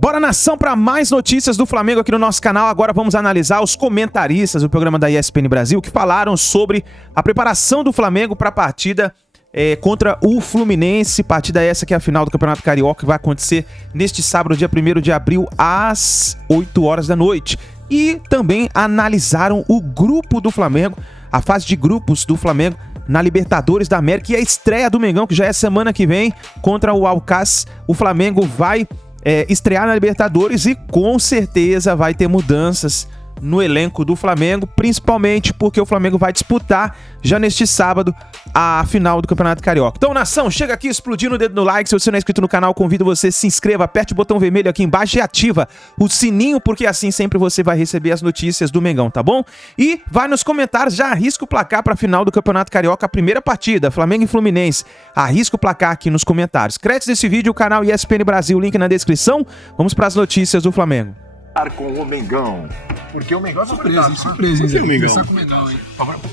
Bora, nação, para mais notícias do Flamengo aqui no nosso canal. Agora vamos analisar os comentaristas do programa da ESPN Brasil que falaram sobre a preparação do Flamengo para a partida contra o Fluminense. Partida essa que é a final do Campeonato Carioca, que vai acontecer neste sábado, dia 1º de abril, às 8 horas da noite. E também analisaram o grupo do Flamengo, a fase de grupos do Flamengo na Libertadores da América e a estreia do Mengão, que já é semana que vem, contra o Alcas. O Flamengo vai estrear na Libertadores e com certeza vai ter mudanças no elenco do Flamengo, principalmente porque o Flamengo vai disputar já neste sábado a final do Campeonato Carioca. Então, nação, chega aqui explodindo o dedo no like. Se você não é inscrito no canal, convido você, se inscreva, aperte o botão vermelho aqui embaixo e ativa o sininho, porque assim sempre você vai receber as notícias do Mengão, tá bom? E vai nos comentários, já arrisca o placar para a final do Campeonato Carioca, a primeira partida, Flamengo e Fluminense. Arrisca o placar aqui nos comentários. Créditos desse vídeo, o canal ESPN Brasil, link na descrição. Vamos para as notícias do Flamengo. Com o Mengão. Porque o Mengão é surpresa, Por que o Mengão? Com o Mengão, hein?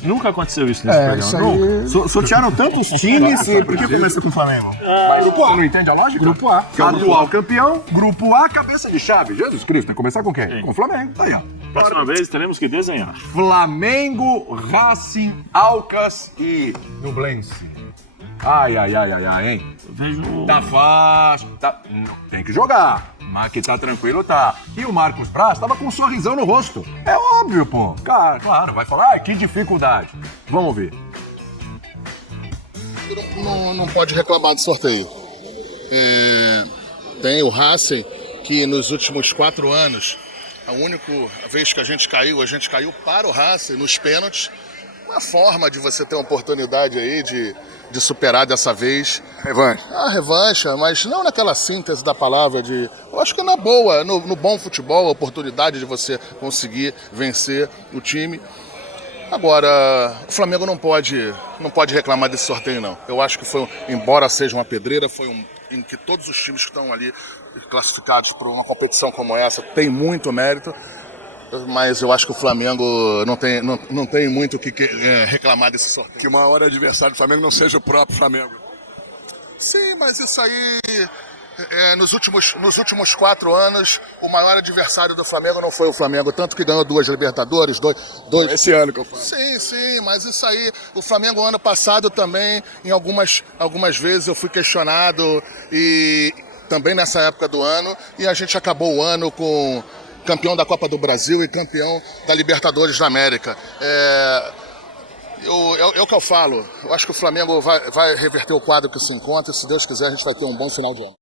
Nunca aconteceu isso nesse programa. Isso aí... Sortearam tantos times, por que começa com o Flamengo? Grupo A. Você não entende a lógica? Grupo A. Atual campeão, Grupo A, cabeça de chave. Jesus Cristo, vai começar com quem? Sim. Com o Flamengo. Tá aí, ó. Próxima vez teremos que desenhar. Flamengo, Racing, Alcas e Nublense. Ai, hein? Vejo... Tá fácil, tá... Tem que jogar, mas que tá tranquilo, tá. E o Marcos Braz tava com um sorrisão no rosto. É óbvio, pô. Cara, claro, vai falar, que dificuldade. Vamos ver. Não pode reclamar do sorteio. Tem o Racing, que nos últimos 4 anos, a única vez que a gente caiu para o Racing nos pênaltis. Uma forma de você ter uma oportunidade aí de superar dessa vez. Revanche. A revanche, mas não naquela síntese da palavra de... Eu acho que na boa, no bom futebol, a oportunidade de você conseguir vencer o time. Agora, o Flamengo não pode reclamar desse sorteio, não. Eu acho que foi, embora seja uma pedreira, foi em que todos os times que estão ali classificados para uma competição como essa têm muito mérito. Mas eu acho que o Flamengo não tem muito o que reclamar desse sorteio. Que o maior adversário do Flamengo não seja o próprio Flamengo. Sim, mas isso aí, nos últimos 4 anos, o maior adversário do Flamengo não foi o Flamengo, tanto que ganhou 2 Libertadores, dois... Esse ano que eu falo. Sim, mas isso aí, o Flamengo ano passado também, em algumas vezes eu fui questionado, e também nessa época do ano, e a gente acabou o ano com... campeão da Copa do Brasil e campeão da Libertadores da América. É o que eu falo. Eu acho que o Flamengo vai reverter o quadro que se encontra. E, se Deus quiser, a gente vai ter um bom final de ano.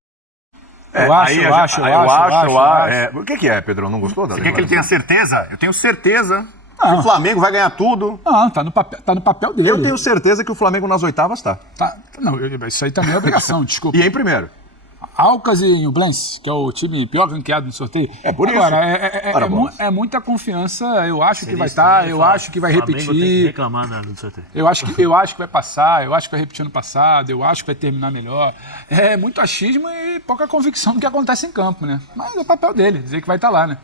Eu acho. O que é, Pedro? Não gostou da... Você quer que ele tenha certeza? Eu tenho certeza que o Flamengo vai ganhar tudo. Não, tá no papel dele. Eu tenho certeza que o Flamengo nas oitavas tá. Não, isso aí também é obrigação, desculpa. E em primeiro? Alcas e Nublense, que é o time pior ranqueado no sorteio. Por isso. Agora, é muita confiança. Eu acho que vai estar, eu acho que vai repetir. Tem que reclamar do sorteio. Eu acho que vai passar, eu acho que vai repetir ano passado, eu acho que vai terminar melhor. É muito achismo e pouca convicção do que acontece em campo, né? Mas é o papel dele, dizer que vai estar lá, né?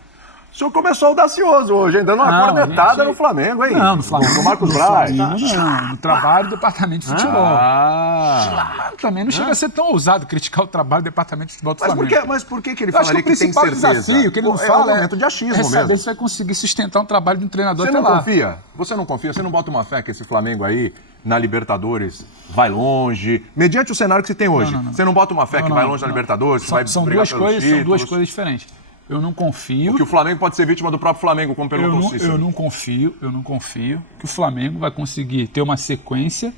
O senhor começou audacioso hoje, hein? Dando uma cornetada no Flamengo, hein? Não, no Flamengo. Com o Marcos Braz. No trabalho do departamento de futebol. Claro, também não chega a ser tão ousado criticar o trabalho do departamento de futebol do Flamengo. Mas por que ele falaria que tem certeza? O principal desafio que ele não fala é um momento de achismo saber mesmo. se vai conseguir sustentar um trabalho de um treinador Você até não lá. confia? Você não confia? Você não bota uma fé que esse Flamengo aí, na Libertadores, vai longe? Mediante o cenário que você tem hoje, você não bota uma fé que vai longe na Libertadores, que vai brigar pelos títulos? São duas coisas diferentes. Eu não confio... Que o Flamengo pode ser vítima do próprio Flamengo, como perguntou o Cícero. Eu não confio que o Flamengo vai conseguir ter uma sequência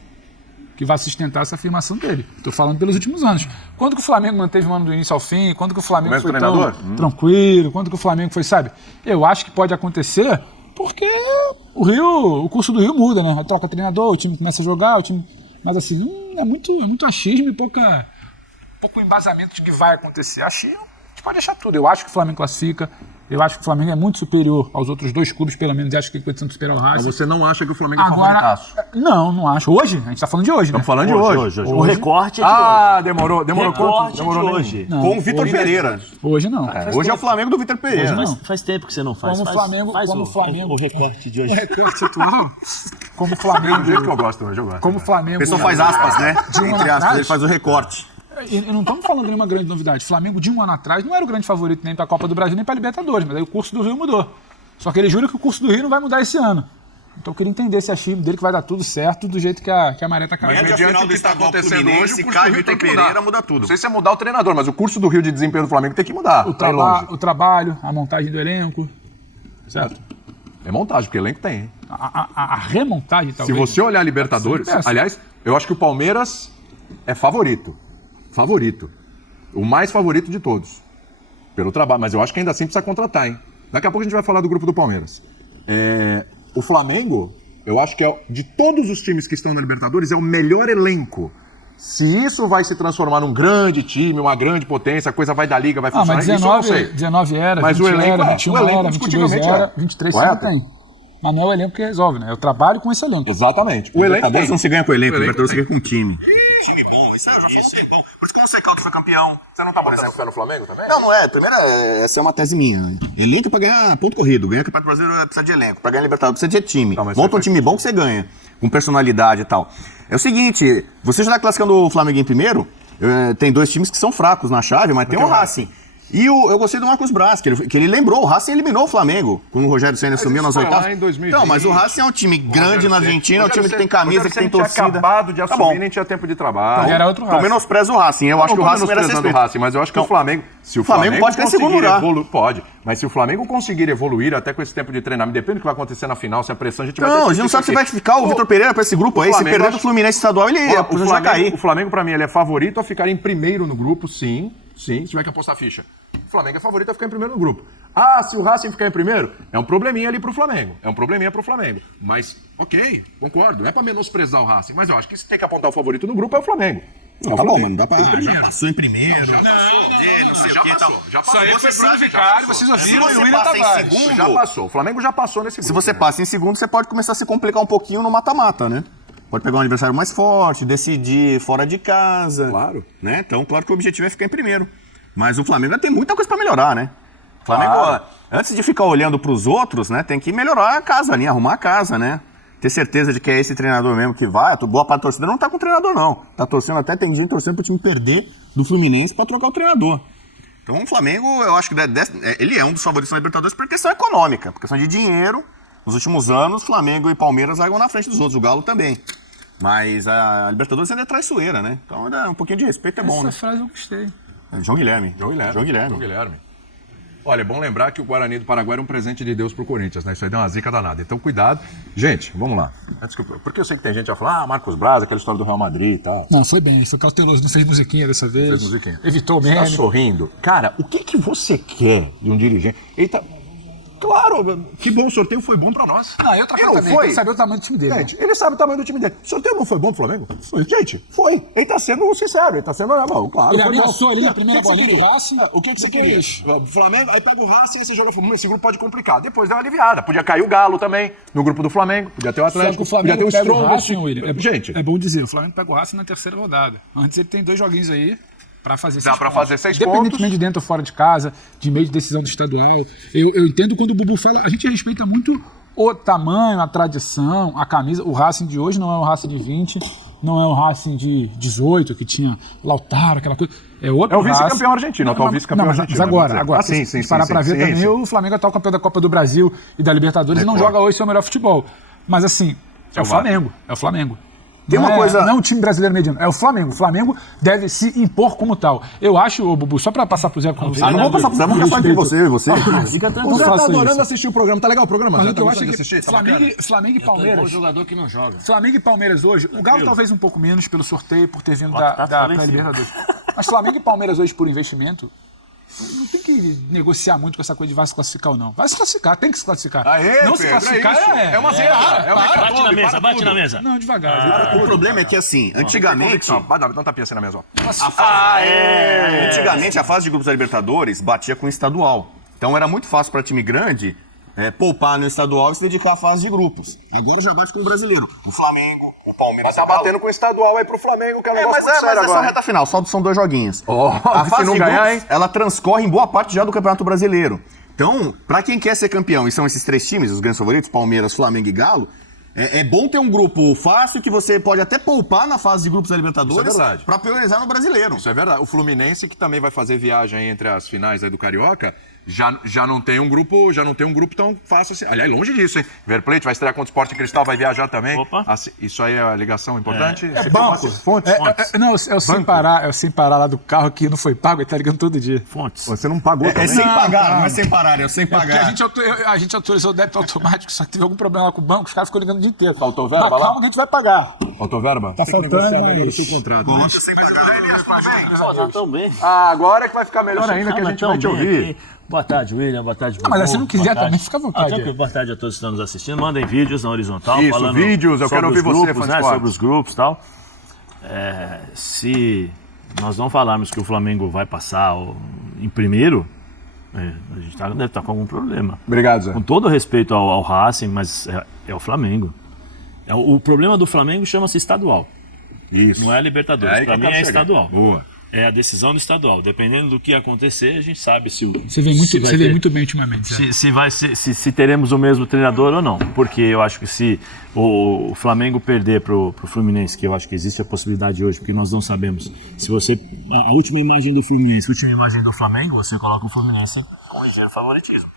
que vai sustentar essa afirmação dele. Estou falando pelos últimos anos. Quando que o Flamengo manteve o ano do início ao fim? Quando que o Flamengo foi tão tranquilo? Quando que o Flamengo foi, sabe? Eu acho que pode acontecer porque o curso do Rio muda, né? Troca treinador, o time começa a jogar, o time... Mas assim, é muito achismo e pouco embasamento de que vai acontecer. Achismo. Pode achar tudo. Eu acho que o Flamengo classifica. Eu acho que o Flamengo é muito superior aos outros 2 clubes, pelo menos. Acho que tem condição de superar o Racing. Mas você não acha que o Flamengo é favoritaço? Não acho. Hoje? A gente tá falando de hoje, né? Estamos falando de hoje. O recorte é de hoje. Demorou quanto? Demorou de hoje. Com o Vitor Pereira. Hoje não. Hoje é o Flamengo do Vitor Pereira. Faz tempo que você não faz. Como o Flamengo. O recorte de hoje. O recorte atual. Como o Flamengo. Do jeito que eu gosto hoje, eu gosto. Como o Flamengo. O pessoal faz aspas, né? Entre aspas, ele faz o recorte. E não estamos falando de nenhuma grande novidade. O Flamengo, de um ano atrás, não era o grande favorito nem para a Copa do Brasil, nem para a Libertadores, mas aí o curso do Rio mudou. Só que ele jura que o curso do Rio não vai mudar esse ano. Então eu queria entender esse achismo dele que vai dar tudo certo do jeito que a Maré tá caindo. Mas mediante o que está acontecendo hoje, o curso do Rio tem que Pereira muda tudo. Não sei se é mudar o treinador, mas o curso do Rio de desempenho do Flamengo tem que mudar. O trabalho, a montagem do elenco. Certo? É montagem, porque elenco tem. Hein? A remontagem, talvez. Se você olhar a Libertadores, aliás, eu acho que o Palmeiras é favorito. Favorito. O mais favorito de todos. Pelo trabalho. Mas eu acho que ainda assim precisa contratar, hein? Daqui a pouco a gente vai falar do grupo do Palmeiras. O Flamengo, eu acho que de todos os times que estão na Libertadores, é o melhor elenco. Se isso vai se transformar num grande time, uma grande potência, a coisa vai da liga, vai funcionar, mas isso eu não sei. 19 era, mas 20 o elenco era, 21 era, 22 era, 23 sempre tem. Mas não é o elenco que resolve, né? É o trabalho com esse elenco. Exatamente. O elenco não se ganha com o elenco, o Libertadores se ganha com um time. Time bom, isso eu já falo um tempão. Por isso que o Secão que foi campeão. Você não tá botando fé no Flamengo também? Não é. Primeiro, essa é uma tese minha. Elenco pra ganhar ponto corrido. Ganhar Campeonato Brasileiro precisa de elenco. Pra ganhar Libertadores precisa de time. Monta um time bom que você ganha. Com personalidade e tal. É o seguinte, você já tá classificando o Flamengo em primeiro, tem dois times que são fracos na chave, mas tem o Racing. E eu gostei do Marcos Braz, que ele lembrou, o Racing eliminou o Flamengo, quando o Rogério Ceni assumiu nas oitavas. Não, mas o Racing é um time grande na Argentina, é um time que tem camisa, que tem torcida. Tinha acabado de assumir, nem tinha tempo de trabalho. Então, era outro Racing. Eu menosprezo o Racing, eu acho que o Racing merece respeito. Mas eu acho que o Flamengo, se o Flamengo pode ter segundo lugar. Pode, mas se o Flamengo conseguir evoluir até com esse tempo de treinamento, depende do que vai acontecer na final, se a pressão a gente vai ter. Não, a gente não sabe se vai ficar o Vitor Pereira pra esse grupo aí, se perder do Fluminense estadual, ele já cair. O Flamengo, pra mim, ele é favorito a ficar em primeiro no grupo, sim, se tiver que apostar ficha. O Flamengo é favorito a ficar em primeiro no grupo. Se o Racing ficar em primeiro, é um probleminha ali pro Flamengo. Mas, ok, concordo. Não é pra menosprezar o Racing, mas eu acho que se tem que apontar o favorito no grupo é o Flamengo. Não, tá bom, mano, dá pra... Já passou em primeiro. Não sei o que e tal. Isso aí foi Bruno Vicário, vocês ouviram, e o William Tavares. Já passou, o Flamengo já passou nesse grupo. Se você passa em segundo, você pode começar a se complicar um pouquinho no mata-mata, né? Pode pegar um adversário mais forte, decidir fora de casa. Claro. Né? Então, claro que o objetivo é ficar em primeiro. Mas o Flamengo ainda tem muita coisa pra melhorar, né? O Flamengo, antes de ficar olhando pros outros, né, tem que melhorar a casa ali, arrumar a casa, né? Ter certeza de que é esse treinador mesmo que vai. Boa parte da torcida não tá com o treinador, não. Tá torcendo, até tem gente torcendo pro time perder do Fluminense pra trocar o treinador. Então o Flamengo, eu acho que ele é um dos favoritos na Libertadores por questão econômica, por questão de dinheiro. Nos últimos anos, Flamengo e Palmeiras largam na frente dos outros, o Galo também. Mas a Libertadores ainda é traiçoeira, né? Então ainda um pouquinho de respeito é bom, né? Essa frase eu gostei. João Guilherme. Olha, é bom lembrar que o Guarani do Paraguai era um presente de Deus pro Corinthians, né? Isso aí deu uma zica danada. Então, cuidado. Gente, vamos lá. Porque eu sei que tem gente que vai falar, Marcos Braz, aquela história do Real Madrid e tal. Não, foi bem, foi cauteloso, não fez musiquinha dessa vez. Fez musiquinha. Evitou o meme. Tá sorrindo. Cara, o que você quer de um dirigente? Eita. Claro, que bom, o sorteio foi bom pra nós. Não, eu também, ele sabia o tamanho do time dele. Gente, ele sabe o tamanho do time dele. O sorteio não foi bom pro Flamengo? Foi. Gente, foi. Ele tá sendo sincero, ele tá sendo, claro. Ele ameaçou ali na primeira bolinha do Racing. O que você queria? O Flamengo, aí pega o Racing e esse jogo, esse grupo pode complicar. Depois deu uma aliviada. Podia cair o Galo também, no grupo do Flamengo. Podia ter o Atlético, podia ter o Strong. Gente, é bom dizer, o Flamengo pega o Racing na terceira rodada. Antes ele tem 2 joguinhos aí. Pra fazer 6 pontos. Dá pra fazer 6 pontos. Independentemente de dentro ou fora de casa, de meio de decisão do estadual. Eu entendo quando o Bubu fala, a gente respeita muito o tamanho, a tradição, a camisa. O Racing de hoje não é o Racing de 20, não é o Racing de 18, que tinha Lautaro, aquela coisa. É outro o vice-campeão argentino, atual vice-campeão argentino. Mas agora, se parar pra ver também, o Flamengo é atual campeão da Copa do Brasil e da Libertadores e não joga hoje seu melhor futebol. Mas assim, é o Flamengo. Tem uma coisa... Não é um time brasileiro mediano, é o Flamengo. O Flamengo deve se impor como tal. Eu acho, Bubu, só pra passar pro Zé... não vou passar pro Zé, vamos passar entre você e você. O Zé tá adorando assistir o programa, tá legal o programa? Mas eu acho que Flamengo e Palmeiras... É um jogador que não joga. Flamengo e Palmeiras hoje, o Galo talvez um pouco menos pelo sorteio, por ter vindo da Libertadores. Mas Flamengo e Palmeiras hoje por investimento, não tem que negociar muito com essa coisa de vai se classificar ou não. Vai se classificar, tem que se classificar. Não se classificar é uma zebra. Bate na mesa. Não, devagar. O problema é que assim, antigamente... Dá um tapinha assim na mesa, ó. Antigamente a fase de grupos da Libertadores batia com o estadual. Então era muito fácil para time grande poupar no estadual e se dedicar à fase de grupos. Agora já bate com o brasileiro. O Flamengo, o Palmeiras... Mas tá batendo com o estadual aí pro Flamengo, que é um negócio muito sério agora. Essa reta final, só são 2 joguinhos. A fase não de ganhar, grupos, ela transcorre em boa parte já do Campeonato Brasileiro. Então, pra quem quer ser campeão, e são esses 3 times, os grandes favoritos, Palmeiras, Flamengo e Galo, É bom ter um grupo fácil que você pode até poupar na fase de grupos da Libertadores. Isso é verdade. Pra priorizar no Brasileiro. Isso é verdade. O Fluminense, que também vai fazer viagem entre as finais aí do Carioca, já não tem um grupo tão fácil assim. Aliás, longe disso, hein? River Plate vai estrear contra o Sport Cristal, vai viajar também. Opa. Isso aí é a ligação importante? É banco. Fontes. Não, é o sem parar lá do carro que não foi pago, ele tá ligando todo dia. Fontes. Você não pagou É também? sem pagar, não é sem parar, é sem Porque pagar. a gente autorizou o débito automático, só que teve algum problema lá com o banco, os caras ficam ligando o dia inteiro. Faltou verba Mas lá? calma que a gente vai pagar. Autoverba? Tá faltando, mas... O contrato. Sem pagar. Pô, nós estamos bem. Agora é que vai ficar melhor ainda, que a Nós gente vai te tamo bem ouvir. aqui. Boa tarde, William. Boa tarde, mas se Bubu. não quiser Boa tarde. também, fica à vontade. Tranquilo. Boa tarde a todos que estão nos assistindo. Mandem vídeos na horizontal. Isso, falando vídeos. Eu quero sobre ouvir os você, grupos, Fã de né? Esportes. Sobre os grupos e tal. Se nós não falarmos que o Flamengo vai passar em primeiro, a gente deve estar com algum problema. Obrigado, Zé. Com todo respeito ao Racing, mas é o Flamengo. O problema do Flamengo chama-se estadual. Isso. Não é a Libertadores. aí que Para eu mim quero é chegar. estadual. Boa. É a decisão do estadual. Dependendo do que acontecer, a gente sabe se o. Você vem muito bem ultimamente. Zé. Se teremos o mesmo treinador ou não. Porque eu acho que se o Flamengo perder pro Fluminense, que eu acho que existe a possibilidade hoje, porque nós não sabemos. Se você. A última imagem do Fluminense, a última imagem do Flamengo, você coloca o Fluminense com ligeiro favoritismo.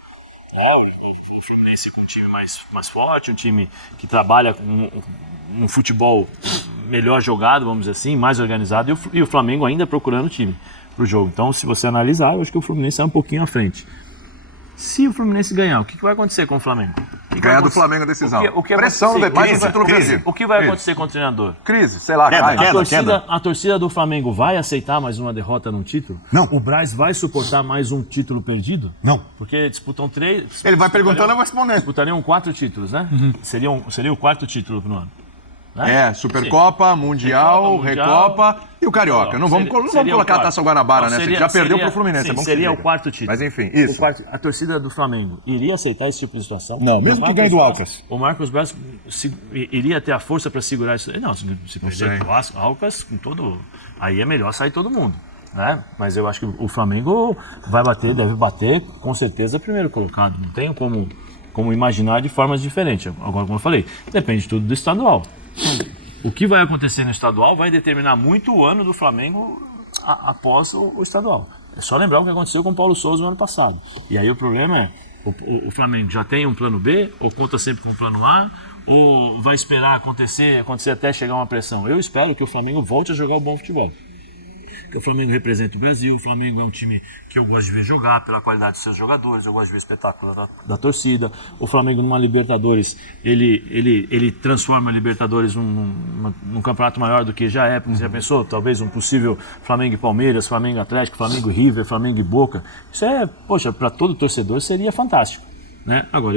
O Fluminense com um time mais forte, um time que trabalha com um futebol melhor jogado, vamos dizer assim, mais organizado, e o Flamengo ainda procurando o time pro jogo. Então, se você analisar, eu acho que o Fluminense é um pouquinho à frente. Se o Fluminense ganhar, o que vai acontecer com o Flamengo? Ganhar do Flamengo a decisão. Pressão depois do título perdido. O que vai acontecer com o treinador? Crise, sei lá. A torcida do Flamengo vai aceitar mais uma derrota num título? Não. O Braz vai suportar mais um título perdido? Não. Porque disputam 3... Ele vai perguntando, eu vou respondendo. Disputariam 4 títulos, né? Seria o 4º título no ano. Né? Supercopa, Mundial, Recopa e o Carioca. Não vamos colocar a Taça Guanabara, né? Você já perdeu pro Fluminense. Sim, seria o 4º título. Mas enfim, isso. A torcida do Flamengo iria aceitar esse tipo de situação? Não, mesmo que ganhe do Alcas. O Marcos Braz iria ter a força para segurar isso? Não, se perder o Alcas, com todo... Aí é melhor sair todo mundo. Né? Mas eu acho que o Flamengo deve bater, com certeza, primeiro colocado. Não tenho como imaginar de formas diferentes. Agora, como eu falei, depende tudo do estadual. O que vai acontecer no estadual vai determinar muito o ano do Flamengo após o estadual. É só lembrar o que aconteceu com o Paulo Souza no ano passado. E aí o problema é, o Flamengo já tem um plano B, ou conta sempre com um plano A, ou vai esperar acontecer até chegar uma pressão. Eu espero que o Flamengo volte a jogar o bom futebol. Que o Flamengo representa o Brasil, o Flamengo é um time que eu gosto de ver jogar pela qualidade dos seus jogadores, eu gosto de ver o espetáculo da torcida. O Flamengo numa Libertadores, ele transforma a Libertadores num campeonato maior do que já é, porque já pensou, talvez um possível Flamengo e Palmeiras, Flamengo e Atlético, Flamengo e River, Flamengo e Boca. Isso para todo torcedor seria fantástico. Né? Agora,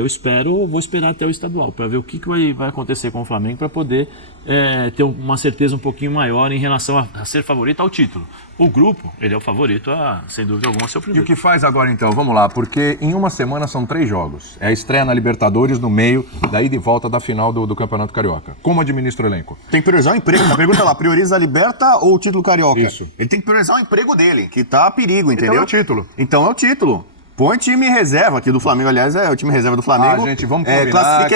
vou esperar até o estadual para ver o que vai acontecer com o Flamengo para poder ter uma certeza um pouquinho maior em relação a ser favorito ao título. O grupo, ele é o favorito sem dúvida alguma, a ser o E primeiro. o que faz agora então? Vamos lá, porque em uma semana são 3 jogos. É a estreia na Libertadores no meio da ida e volta da final do Campeonato Carioca. Como administra o elenco? Tem que priorizar o emprego. A pergunta lá, prioriza a Liberta ou o título Carioca? Isso. Ele tem que priorizar o emprego dele, que tá a perigo, entendeu? Então é o título. Então é o título. Põe time reserva aqui do Flamengo, aliás, é o time reserva do Flamengo. Gente, vamos combinar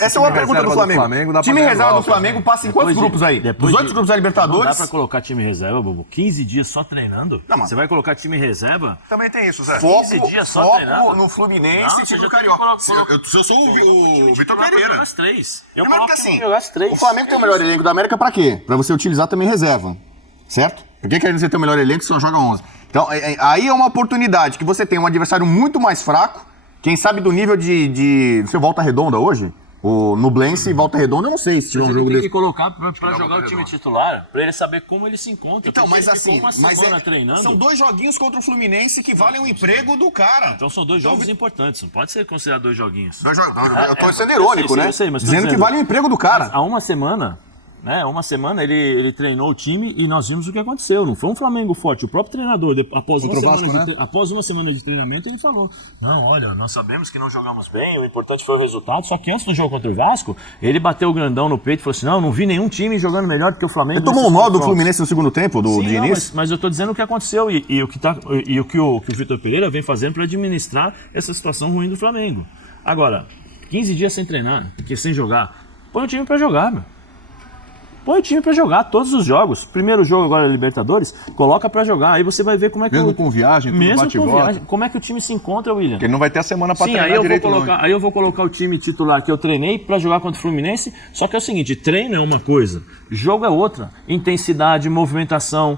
essa é uma pergunta do Flamengo. dá pra Time ganhar reserva do do Flamengo passa em quantos grupos aí? Dos 8 grupos da Libertadores? Não dá pra colocar time reserva, Bobo. 15 dias só treinando? Não, mas... Você vai colocar time reserva? Também tem isso, Zé. 15 dias só treinando? No Fluminense e time do já Carioca. colocou- Eu sou o Vitor Pereira. Jogar as 3. Eu Primeiro coloco que assim, jogar as 3. o Flamengo tem o melhor elenco da América pra quê? Pra você utilizar também reserva, certo? Por que você tem o melhor elenco se só joga 11? Então, aí é uma oportunidade que você tem um adversário muito mais fraco, quem sabe do nível de seu Volta Redonda hoje? O Nublense e Volta Redonda, eu não sei se tiver um jogo tem desse. que colocar pra jogar o time titular, pra ele saber como ele se encontra. Então, porque mas ele ficou assim, uma semana treinando. são 2 joguinhos contra o Fluminense que valem o emprego do cara. Então são 2 jogos importantes, não pode ser considerado 2 joguinhos. Eu tô sendo irônico, eu né? sei, mas tô dizendo que dizendo. vale o emprego do cara. Há uma semana, né? Ele treinou o time e nós vimos o que aconteceu. Não foi um Flamengo forte. O próprio treinador, após uma semana de treinamento, ele falou: não, olha, nós sabemos que não jogamos bem, o importante foi o resultado. Só que antes do jogo contra o Vasco, ele bateu o grandão no peito e falou assim: não vi nenhum time jogando melhor do que o Flamengo. Ele tomou um nó do Fluminense no segundo tempo, Sim, de início? mas eu tô dizendo o que aconteceu e o que o Vitor Pereira vem fazendo para administrar essa situação ruim do Flamengo. Agora, 15 dias sem treinar, sem jogar. Põe o time pra jogar, meu. Põe o time pra jogar todos os jogos. Primeiro jogo agora Libertadores, coloca pra jogar. Aí você vai ver como é que... Mesmo com viagem, tudo mesmo bate e com volta. viagem, como é que o time se encontra, William? Porque ele não vai ter a semana pra Sim, treinar direito. Aí eu vou colocar o time titular que eu treinei pra jogar contra o Fluminense. Só que é o seguinte, treino é uma coisa, jogo é outra. Intensidade, movimentação...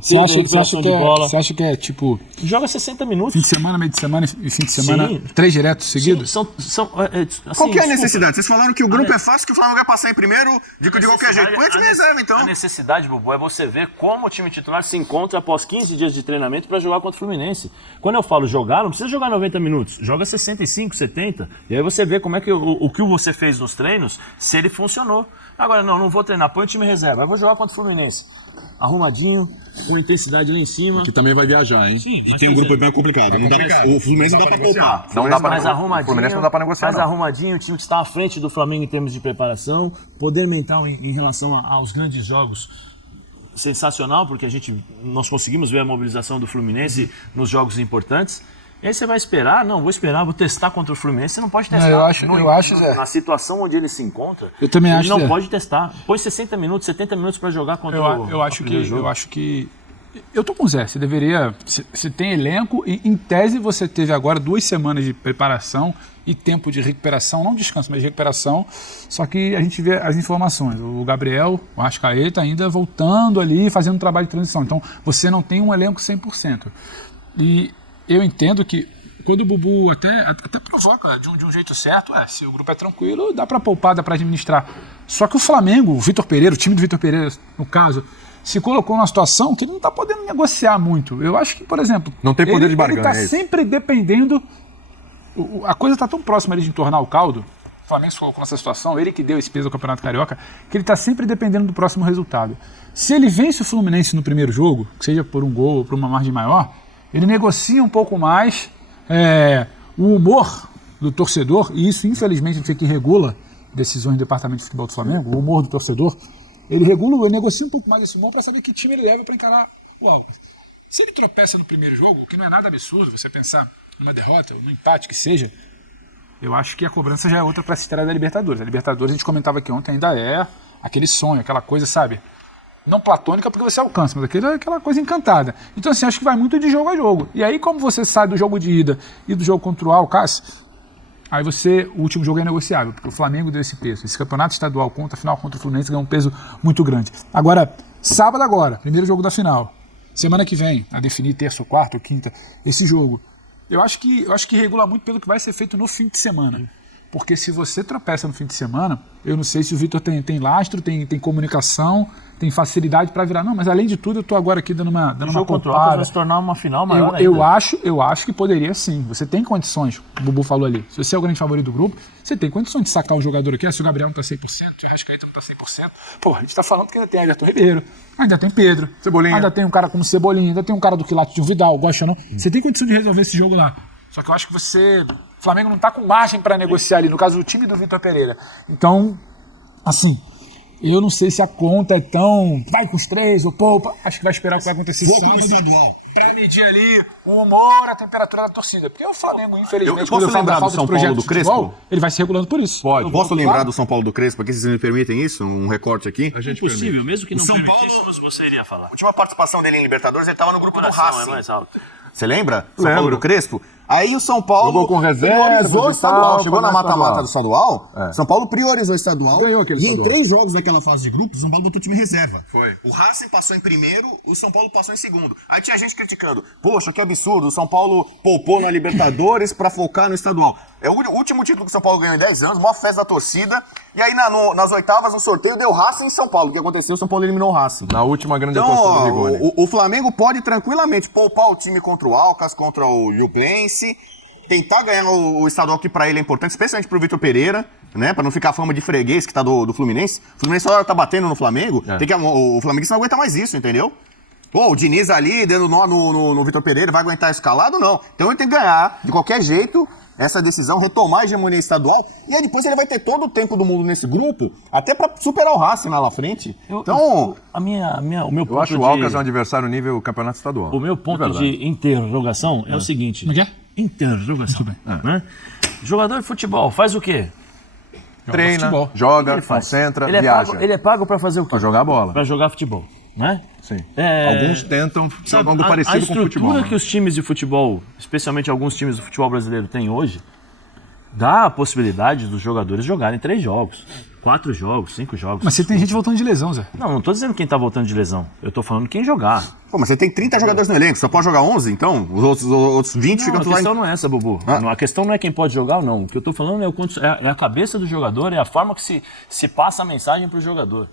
Você acha que é tipo... Joga 60 minutos. Fim de semana, meio de semana e fim de semana, Sim. 3 diretos seguidos? Qual que é a necessidade? Vocês falaram que o grupo é fácil, que o Flamengo vai passar em primeiro de qualquer jeito. Põe o time reserva, então. A necessidade, Bubu, é você ver como o time titular se encontra após 15 dias de treinamento para jogar contra o Fluminense. Quando eu falo jogar, não precisa jogar 90 minutos. Joga 65, 70. E aí você vê como é que o que você fez nos treinos, se ele funcionou. Agora, não vou treinar. Põe o time reserva. Eu vou jogar contra o Fluminense. Arrumadinho, com intensidade lá em cima. Que também vai viajar, hein? Sim, e tem um grupo bem complicado. O Fluminense não dá pra poupar. Mais arrumadinho, O Fluminense não dá pra negociar, mais não. arrumadinho, o time que está à frente do Flamengo em termos de preparação, poder mental em relação aos grandes jogos, sensacional, porque nós conseguimos ver a mobilização do Fluminense nos jogos importantes. E aí você vai esperar, vou testar contra o Fluminense, você não pode testar. Eu acho, Zé. Na situação onde ele se encontra, Eu também ele acho, não Zé. pode testar. Põe 60 minutos, 70 minutos para jogar contra Eu acho que eu tô com o Zé, você deveria, você tem elenco e em tese você teve agora 2 semanas de preparação e tempo de recuperação, não descanso, mas de recuperação, só que a gente vê as informações, o Gabriel, o Arrascaeta ainda voltando ali, fazendo um trabalho de transição, então você não tem um elenco 100%. E eu entendo que quando o Bubu até provoca de um jeito certo, se o grupo é tranquilo, dá para poupar, dá para administrar. Só que o Flamengo, o Vitor Pereira, o time do Vitor Pereira, no caso, se colocou numa situação que ele não está podendo negociar muito. Eu acho que, por exemplo... Não tem poder de barganha, Ele está sempre dependendo... A coisa está tão próxima ali de entornar o caldo, o Flamengo se colocou nessa situação, ele que deu esse peso ao Campeonato Carioca, que ele está sempre dependendo do próximo resultado. Se ele vence o Fluminense no primeiro jogo, que seja por um gol ou por uma margem maior, ele negocia um pouco mais o humor do torcedor, e isso infelizmente a gente vê que regula decisões do Departamento de Futebol do Flamengo, o humor do torcedor, ele negocia um pouco mais esse humor para saber que time ele leva para encarar o Alcas. Se ele tropeça no primeiro jogo, que não é nada absurdo você pensar numa derrota, num empate que seja, eu acho que a cobrança já é outra para se tirar da Libertadores. A Libertadores, a gente comentava aqui ontem, ainda é aquele sonho, aquela coisa, sabe? Não platônica porque você alcança, mas aquela coisa encantada. Então, assim, acho que vai muito de jogo a jogo. E aí, como você sai do jogo de ida e do jogo contra o Alcas, aí o último jogo é negociável, porque o Flamengo deu esse peso. Esse campeonato estadual a final contra o Fluminense ganhou um peso muito grande. Agora, sábado agora, primeiro jogo da final. Semana que vem, a definir terça ou quarta ou quinta, esse jogo. Eu acho que regula muito pelo que vai ser feito no fim de semana. Porque se você tropeça no fim de semana, eu não sei se o Vitor tem lastro, tem comunicação, tem facilidade para virar. Não, mas além de tudo, eu estou agora aqui dando uma jogo contra o Alcas vai se tornar uma final maior eu acho que poderia sim. Você tem condições, o Bubu falou ali. Se você é o grande favorito do grupo, você tem condições de sacar um jogador aqui. Se o Gabriel não está 100%, se o Arrascaeta não está 100%, pô, a gente está falando que ainda tem Everton Ribeiro, ainda tem Pedro, Cebolinha. Ainda tem um cara como Cebolinha, ainda tem um cara do quilate de um Vidal, gosta ou não. Você tem condição de resolver esse jogo lá. Só que eu acho que o Flamengo não está com margem para negociar ali, no caso do time do Vitor Pereira. Então, assim, eu não sei se a conta é tão... Vai com os 3 ou poupa. Acho que vai esperar o que vai acontecer sábado para medir ali o humor, a temperatura da torcida. Porque o Flamengo, infelizmente, Eu posso lembrar do São Paulo do Crespo? Ele vai se regulando por isso. Pode. Posso lembrar do São Paulo do Crespo? Aqui, vocês me permitem isso? Um recorte aqui? A gente Impossível, mesmo que não São permitíssemos, você iria falar. A última participação dele em Libertadores, ele estava no grupo do Coração é Racing. mais alto. Você lembra? São Paulo do Crespo? Aí o São Paulo Jogou com reserva, priorizou o estadual. Chegou na começa mata-mata do estadual. É. São Paulo priorizou o estadual. Ganhou aquele e em estadual. 3 jogos daquela fase de grupos, o São Paulo botou time reserva. Foi. O Racing passou em primeiro, o São Paulo passou em segundo. Aí tinha gente criticando. Poxa, que absurdo, o São Paulo poupou na Libertadores pra focar no estadual. É o último título que o São Paulo ganhou em 10 anos, maior festa da torcida. E aí nas oitavas, no sorteio, deu Racing em São Paulo. O que aconteceu? O São Paulo eliminou o Racing. Na última grande Então, atuação do ó, Rigoni. o Flamengo pode tranquilamente poupar o time contra o Alcas, contra o Juventude, tentar ganhar o estadual, que pra ele é importante, especialmente pro Vitor Pereira, né? Pra não ficar a fama de freguês que tá do Fluminense. O Fluminense toda hora tá batendo no Flamengo. O Flamengo não aguenta mais isso, entendeu? Pô, o Diniz ali, dando nó no Vitor Pereira, vai aguentar escalado? Não. Então ele tem que ganhar, de qualquer jeito, essa decisão, retomar a hegemonia estadual, e aí depois ele vai ter todo o tempo do mundo nesse grupo, até pra superar o Racing lá na frente. O meu ponto Eu acho o Alcas um adversário nível campeonato estadual. O meu ponto de interrogação é o seguinte. Como é que é? Interrogação. Muito bem. Né? Jogador de futebol faz o quê? treina, futebol. joga, Ele faz. concentra, Ele é viaja. pago, ele é pago pra fazer o quê? Pra jogar bola. Pra jogar futebol, né? Sim. É, Alguns tentam jogar algo parecido a com futebol. estrutura né? que os times de futebol, especialmente alguns times do futebol brasileiro têm hoje, dá a possibilidade dos jogadores jogarem 3 jogos, 4 jogos, 5 jogos. Mas você tem gente voltando de lesão, Zé. Não tô dizendo quem tá voltando de lesão. Eu tô falando quem jogar. Pô, mas você tem 30 jogadores no elenco, só pode jogar 11, então? Os outros 20 ficam Não, a tudo lá questão em... não é essa, Bubu. A questão não é quem pode jogar ou não. O que eu tô falando é a cabeça do jogador, é a forma que se passa a mensagem pro jogador.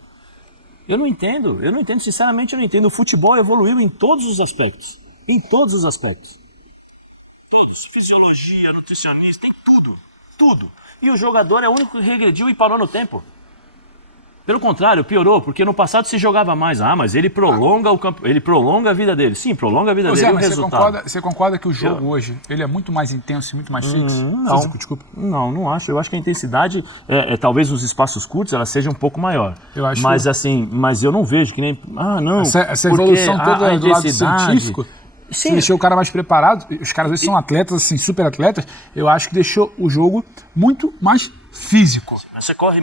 Eu não entendo, sinceramente eu não entendo. O futebol evoluiu em todos os aspectos. Em todos os aspectos. Todos. Fisiologia, nutricionista, tem tudo. Tudo. E o jogador é o único que regrediu e parou no tempo. Pelo contrário, piorou, porque no passado se jogava mais. Ah, mas ele prolonga o campo, ele prolonga a vida dele. Sim, prolonga a vida dele. Zé, E o mas resultado. você concorda que o jogo hoje ele é muito mais intenso e muito mais fixo? Não. Físico, desculpa. Não acho. Eu acho que a intensidade, talvez nos espaços curtos, ela seja um pouco maior. Eu acho. Mas assim, mas eu não vejo que nem. Ah, não. Essa porque evolução toda do lado intensidade- científico Sim. deixou o cara mais preparado. Os caras hoje são atletas, assim, super atletas. Eu acho que deixou o jogo muito mais físico. Você corre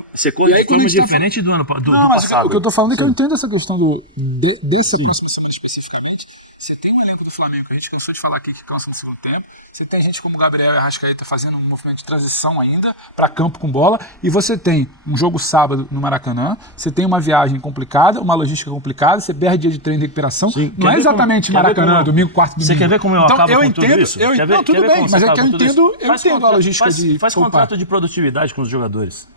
E aí, de quando a forma gente tá diferente do ano do Não, mas passado. o que eu tô falando é que eu entendo essa questão dessa próxima semana especificamente. Você tem um elenco do Flamengo, que a gente cansou de falar aqui que cansa no segundo tempo. Você tem gente como o Gabriel Arrascaeta fazendo um movimento de transição ainda para campo com bola. E você tem um jogo sábado no Maracanã. Você tem uma viagem complicada, uma logística complicada. Você perde dia de treino de recuperação. Sim. Não é exatamente Maracanã, domingo, quarto, domingo. Você quer ver como eu então, acabo eu com entendo, tudo isso? Não, tudo bem, mas é que eu entendo a logística Faz poupar. contrato de produtividade com os jogadores.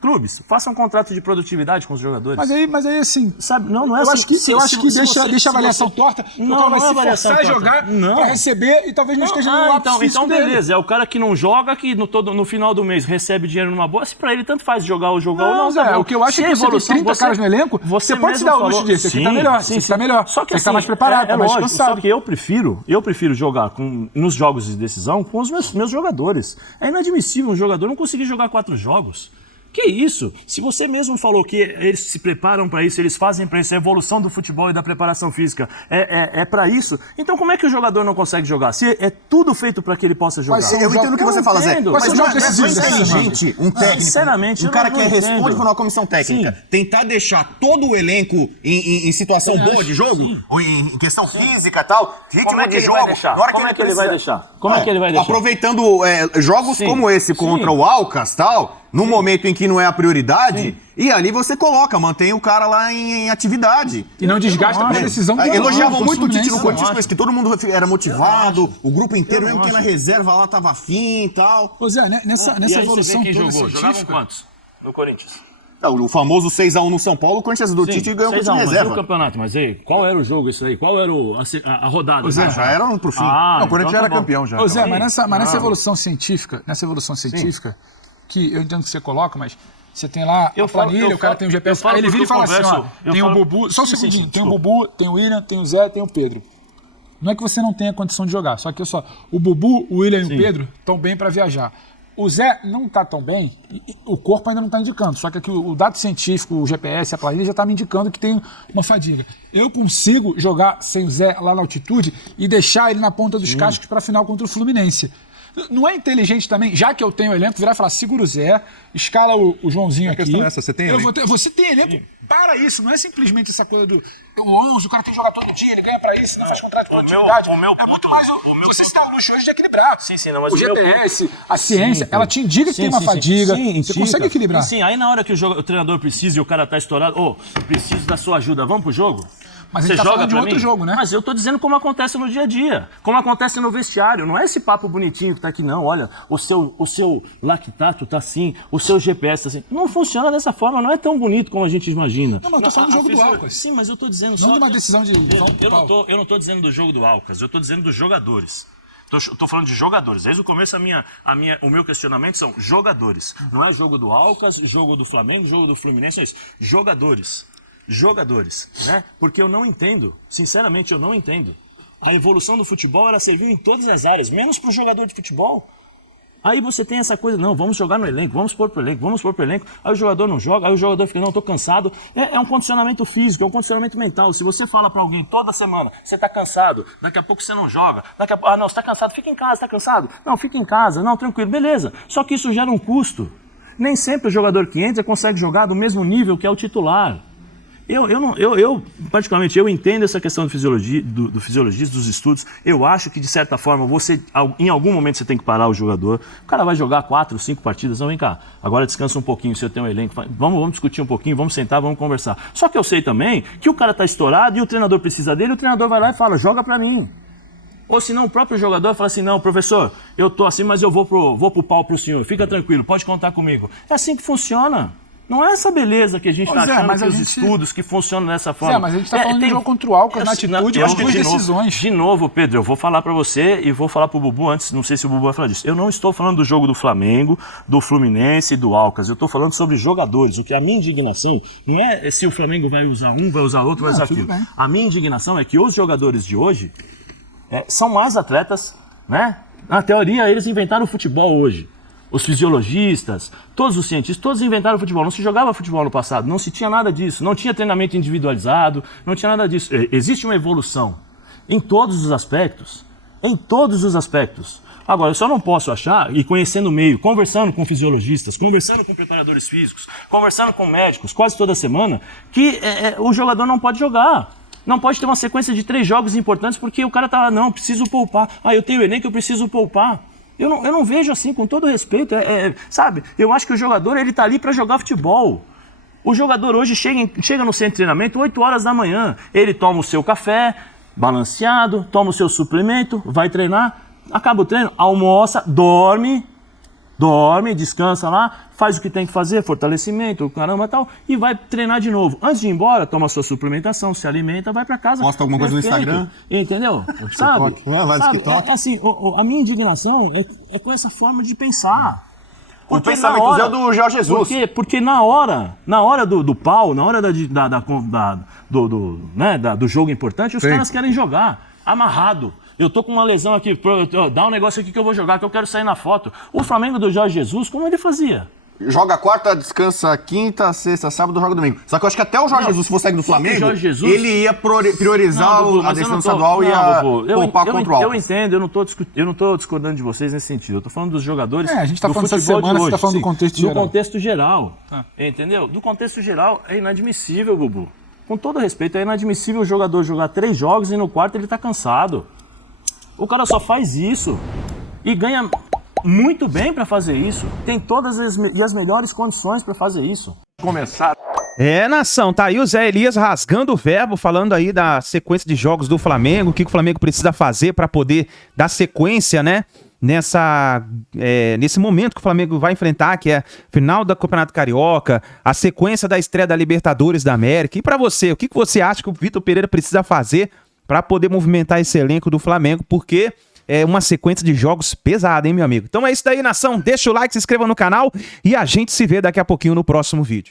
Clubes, façam um contrato de produtividade com os jogadores. Mas aí assim, Sabe, não é eu assim. acho que deixa a avaliação torta, porque o cara vai se avaliação forçar a torta. jogar Não. pra receber e talvez não esteja no ápice físico então dele. beleza, é o cara que não joga, que no final do mês recebe dinheiro numa boa, se pra ele tanto faz jogar ou jogar ou não. Zé, tá bom. o que eu acho Se é que você tem 30 caras no elenco, você pode se mesmo dar o falou- luxo disso, esse aqui tá Sim, melhor, sim, esse aqui sim. tá melhor, Só que esse tá assim, mais preparado, tá mais lógico, descansado. Só que eu prefiro jogar nos jogos de decisão com os meus jogadores. É inadmissível um jogador não conseguir jogar 4 jogos. Que isso? Se você mesmo falou que eles se preparam para isso, eles fazem para isso, a evolução do futebol e da preparação física é para isso, então como é que o jogador não consegue jogar? Se é tudo feito para que ele possa jogar. Eu entendo o que você fala, Zé. entendo. Mas Mas não não é precisa inteligente um técnico, sinceramente, um cara eu que não responde entendo. por uma comissão técnica, Sim. tentar deixar todo o elenco em situação boa de jogo, ou em questão física e tal, ritmo Como é que de ele jogo, vai deixar? na hora Como é que ele vai precisa- deixar? Como é que ele vai deixar? Aproveitando jogos Sim. como esse Sim. contra o Alcas tal, no momento em que não é a prioridade, e ali você coloca, mantém o cara lá em atividade. E não desgasta a decisão do Elogiavam do muito o Tite no Fluminense. Corinthians, mas que todo mundo era motivado, o grupo inteiro, mesmo que na reserva lá tava afim e tal. Ô Zé, nessa E aí você vê evolução quem toda jogou? Jogavam científica... quantos? No Corinthians. O famoso 6x1 no São Paulo, o Corinthians do Tite ganhou com o 6 time a 1, mas e o reserva. campeonato? Mas aí, qual era o jogo isso aí? Qual era a rodada? Zé, Já era pro fim. Não, o Corinthians já então era tá bom. campeão já. Ô Zé, então. mas nessa evolução científica, que eu entendo que você coloca, mas você tem lá a planilha, o cara tem o GPS, aí ele vira e fala assim, ó, tem o Bubu, só um segundinho, tem o Bubu, tem o William, tem o Zé, tem o Pedro. Não é que você não tenha condição de jogar, só que só, o Bubu, o William e o Pedro estão bem para viajar. O Zé não tá tão bem, e o corpo ainda não tá indicando, só que aqui o dado científico, o GPS, a planilha já tá me indicando que tem uma fadiga. Eu consigo jogar sem o Zé lá na altitude e deixar ele na ponta dos cascos para a final contra o Fluminense. Não é inteligente também, já que eu tenho elenco, virar e falar, segura o Zé, escala o Joãozinho aqui. A questão é essa, você tem elenco? Você tem elenco para isso, não é simplesmente essa coisa do 11, o cara tem que jogar todo dia, ele ganha para isso, não faz contrato de produtividade. É muito mais você se dá o luxo hoje de equilibrar. Sim, não, mas o GPS, a ciência, ela te indica que tem uma fadiga, você consegue equilibrar. Sim, aí na hora que o treinador precisa e o cara tá estourado, preciso da sua ajuda, vamos pro jogo? Mas a gente tá falando de outro jogo, né? Mas eu tô dizendo como acontece no dia a dia, como acontece no vestiário. Não é esse papo bonitinho que tá aqui, não. Olha, o seu lactato tá assim, o seu GPS tá assim. Não funciona dessa forma, não é tão bonito como a gente imagina. Não, mas eu tô falando do jogo do Alcas. Sim, mas eu tô dizendo Não de uma decisão de... Eu não tô dizendo do jogo do Alcas, eu tô dizendo dos jogadores. Tô falando de jogadores. Desde o começo, o meu questionamento são jogadores. Não é jogo do Alcas, jogo do Flamengo, jogo do Fluminense, é isso. Jogadores, né? Porque eu não entendo, sinceramente eu não entendo. A evolução do futebol, ela serviu em todas as áreas, menos para o jogador de futebol. Aí você tem essa coisa, não, vamos jogar no elenco, vamos pôr pro elenco. Aí o jogador não joga, aí o jogador fica, não, tô cansado. É um condicionamento físico, é um condicionamento mental. Se você fala para alguém toda semana, você tá cansado, daqui a pouco você não joga, daqui a pouco, não, você tá cansado, fica em casa, tá cansado? Não, fica em casa, não, tranquilo, beleza. Só que isso gera um custo. Nem sempre o jogador que entra consegue jogar do mesmo nível que é o titular. Eu particularmente, eu entendo essa questão do fisiologista, dos estudos. Eu acho que, de certa forma, em algum momento você tem que parar o jogador. O cara vai jogar 4, 5 partidas. Não, vem cá, agora descansa um pouquinho, se eu tenho um elenco. Vamos discutir um pouquinho, vamos sentar, vamos conversar. Só que eu sei também que o cara tá estourado e o treinador precisa dele, o treinador vai lá e fala, joga pra mim. Ou senão o próprio jogador fala assim, não, professor, eu tô assim, mas eu vou pro pau pro senhor. Fica tranquilo, pode contar comigo. É assim que funciona. Não é essa beleza que a gente está achando que os estudos que funcionam dessa forma. Mas a gente está falando de jogo contra o Alcas, na atitude e as duas decisões. De novo, Pedro, eu vou falar para você e vou falar para o Bubu antes, não sei se o Bubu vai falar disso. Eu não estou falando do jogo do Flamengo, do Fluminense e do Alcas. Eu estou falando sobre jogadores. O que a minha indignação não é se o Flamengo vai usar um, vai usar outro, vai usar aquilo. A minha indignação é que os jogadores de hoje são mais atletas, né? Na teoria, eles inventaram o futebol hoje. Os fisiologistas, todos os cientistas, todos inventaram futebol. Não se jogava futebol no passado, não se tinha nada disso. Não tinha treinamento individualizado, não tinha nada disso. Existe uma evolução em todos os aspectos. Em todos os aspectos. Agora, eu só não posso achar, e conhecendo o meio, conversando com fisiologistas, conversando com preparadores físicos, conversando com médicos, quase toda semana, que o jogador não pode jogar. Não pode ter uma sequência de 3 jogos importantes porque o cara tá, não, preciso poupar. Eu tenho elenco, eu preciso poupar. Eu não vejo assim, com todo respeito, sabe? Eu acho que o jogador, ele tá ali para jogar futebol. O jogador hoje chega no centro de treinamento 8 horas da manhã. Ele toma o seu café balanceado, toma o seu suplemento, vai treinar, acaba o treino, almoça, dorme, descansa lá, faz o que tem que fazer, fortalecimento, caramba e tal, e vai treinar de novo. Antes de ir embora, toma a sua suplementação, se alimenta, vai pra casa. Posta alguma coisa no Instagram. Entendeu? Sabe? Assim, a minha indignação é com essa forma de pensar. O pensamento é do Jorge Jesus. Por quê? Porque na hora do pau, na hora do jogo importante, os caras querem jogar amarrado. Eu tô com uma lesão aqui, dá um negócio aqui que eu vou jogar, que eu quero sair na foto. O Flamengo do Jorge Jesus, como ele fazia? Joga quarta, descansa quinta, sexta, sábado, joga domingo. Só que eu acho que até o Jorge Jesus, se fosse sair do Flamengo, ele ia priorizar a decisão estadual e ia poupar contra o Alcas. Eu entendo, eu não tô discordando de vocês nesse sentido. Eu tô falando dos jogadores a gente tá do falando futebol semana, de hoje. Você tá falando do contexto geral. Do contexto geral. Entendeu? Do contexto geral é inadmissível, Bubu. Com todo respeito, é inadmissível o jogador jogar 3 jogos e no quarto ele tá cansado. O cara só faz isso e ganha muito bem para fazer isso. Tem todas as melhores condições para fazer isso. Começar. Nação, tá aí o Zé Elias rasgando o verbo, falando aí da sequência de jogos do Flamengo, o que o Flamengo precisa fazer para poder dar sequência, né? Nesse momento que o Flamengo vai enfrentar, que é final do Campeonato Carioca, a sequência da estreia da Libertadores da América. E para você, o que você acha que o Vitor Pereira precisa fazer para poder movimentar esse elenco do Flamengo? Porque é uma sequência de jogos pesada, hein, meu amigo? Então é isso daí, nação. Deixa o like, se inscreva no canal e a gente se vê daqui a pouquinho no próximo vídeo.